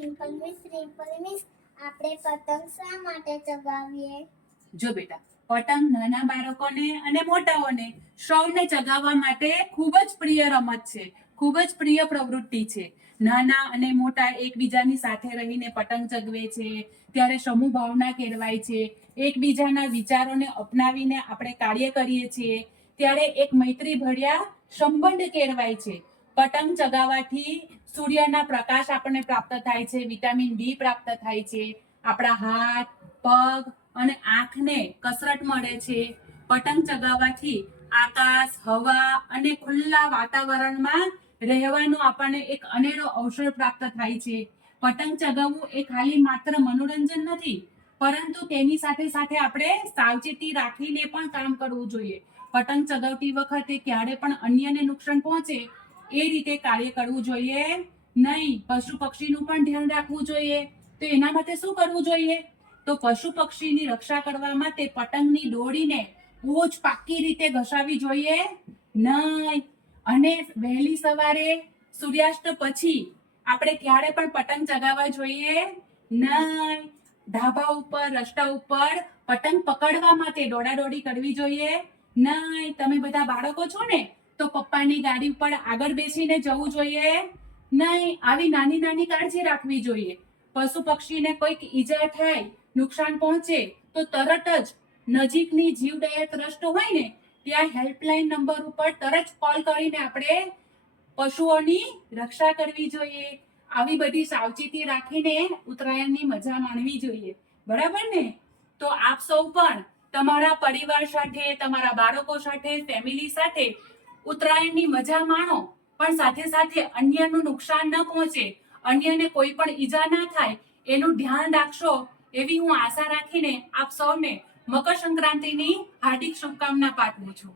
Twinkle miss આપણે પતંગ શા માટે ચગાવીએ? જો બેટા, પતંગ નાના બાળકોને અને મોટાઓને સૌને ચગાવવા માટે ખૂબ જ પ્રિય રમત છે, ખૂબ જ પ્રિય પ્રવૃત્તિ છે. નાના અને મોટા એકબીજાની સાથે રહીને પતંગ ચગવે છે, ત્યારે સમૂહ ભાવના કેળવાય છે. એકબીજાના વિચારોને અપનાવીને આપણે કાર્ય કરીએ છીએ, ત્યારે એક મૈત્રી ભર્યા સંબંધ કેળવાય છે. પતંગ ચગાવવાથી સૂર્યના પ્રકાશ આપણને પ્રાપ્ત થાય છે, વિટામિન ડી પ્રાપ્ત થાય છે, આપણા હાથ, પગ અને આંખને કસરત મળે છે. પતંગ ચગાવવાથી આકાશ, હવા અને ખુલ્લા વાતાવરણમાં રહેવાનો આપણને એક અનેરો અવસર પ્રાપ્ત થાય છે. પતંગ ચગાવવું એ ખાલી માત્ર મનોરંજન નથી, પરંતુ તેની સાથે સાથે આપણે સાવચેતી રાખીને પણ કામ કરવું જોઈએ. પતંગ ચગાવતી વખતે ક્યારે પણ અન્યને નુકસાન પહોંચે એ રીતે કાર્ય કરવું જોઈએ નહીં. પશુ પક્ષીનું પણ ધ્યાન રાખવું જોઈએ. તો એના માટે શું કરવું જોઈએ? તો પશુ પક્ષીની રક્ષા કરવા માટે પતંગની દોરીને બહુ જ પાકી રીતે ઘસાવી જોઈએ નહીં. અને વહેલી સવારે સૂર્યાસ્ત પછી આપણે ક્યારે પણ પતંગ ચગાવવા જોઈએ નહીં. ધાબા ઉપર, રસ્તા ઉપર પતંગ પકડવા માટે દોડાદોડી કરવી જોઈએ નહીં. તમે બધા બાળકો છો ને, તો પપ્પાની ગાડી ઉપર આગળ બેસીને જવું જોઈએ નહીં. આવી નાની નાની કાળજી રાખવી જોઈએ. પશુ પક્ષીને કોઈક ઈજા થાય, નુકસાન પહોંચે તો તરત જ નજીકની જીવદયા ટ્રસ્ટ હોય ને, ત્યાં હેલ્પલાઇન નંબર ઉપર તરત કોલ કરીને આપણે પશુઓની રક્ષા કરવી જોઈએ. આવી બધી સાવચેતી રાખીને ઉત્તરાયણની મજા માણવી જોઈએ. બરાબર ને? તો આપ સૌ પણ તમારા પરિવાર સાથે, તમારા બાળકો સાથે, ફેમિલી સાથે ઉત્તરાયણની મજા માણો, પણ સાથે સાથે અન્યનું નુકસાન ન પહોંચે, અન્યને કોઈ પણ ઈજા ના થાય એનું ધ્યાન રાખશો એવી હું આશા રાખીને આપ સૌને મકર સંક્રાંતિની હાર્દિક શુભકામના પાઠવું છું.